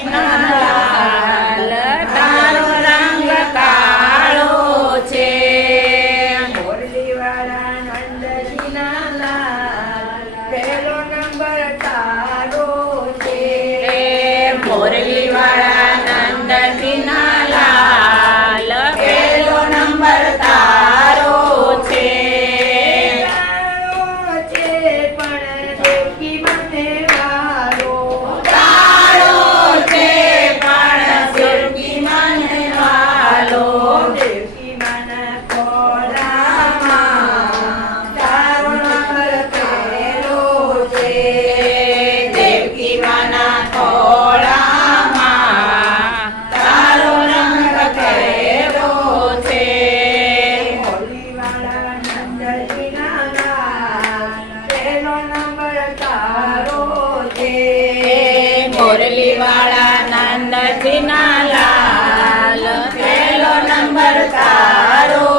กินอาหาร મોરલી વાળા નાનજી ના નંબર તારો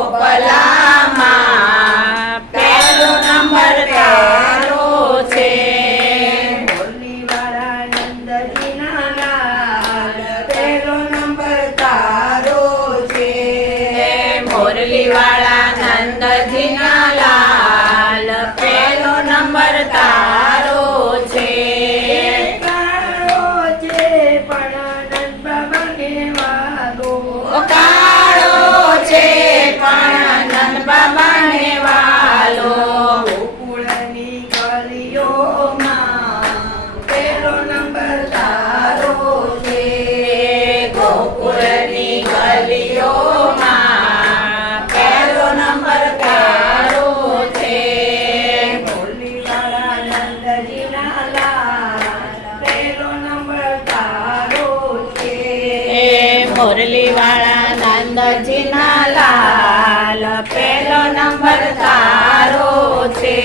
ઉપલામાં પહેલો નંબર તારો છે. પહેલો નંબર તારો છે. મોરલીવાળા નંદજીના લાલ પહેલો નંબર તારો ના લાલ પેલો નંબર તારો છે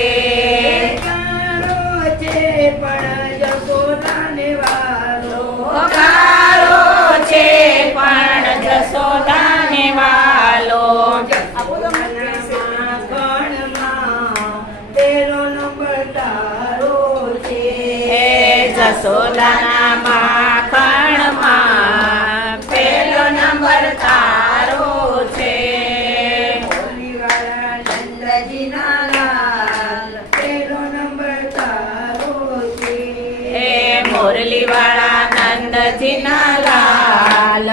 તારો પણ જસોદાને છે પણ જસોદાને વાલો પેલો નંબર તારો છે જસોદાના મુરલીવાળા નંદજીના લાલ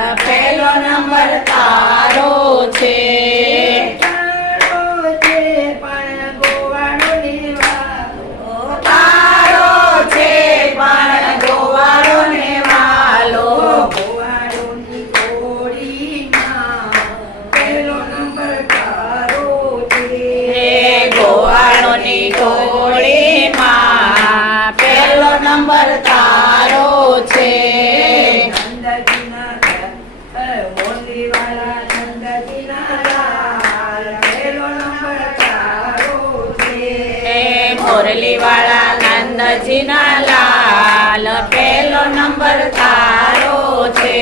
મોરલી વાળા નંદજી ના લાલ પેલો નંબર તારો છે.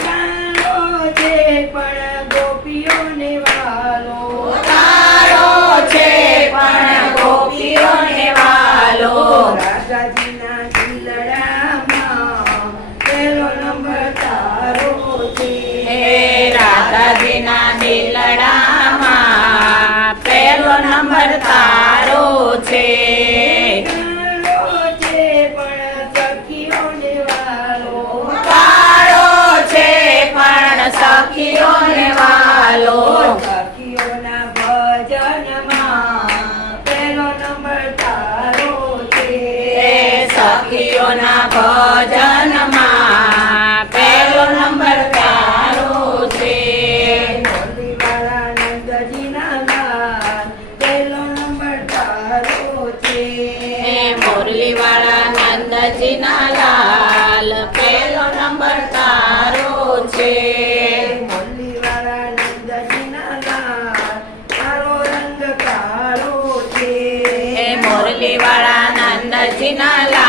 તારો છે પણ ગોપીઓને વાલો. સખીઓના ભજનમાં પહેલો નંબર તારો છે. પહેલો નંબર તારો છે. મુરલીવાળા નંદજીના લાલ પહેલો નંબર તારો છે. મુરલીવાળા નંદજીના લાલ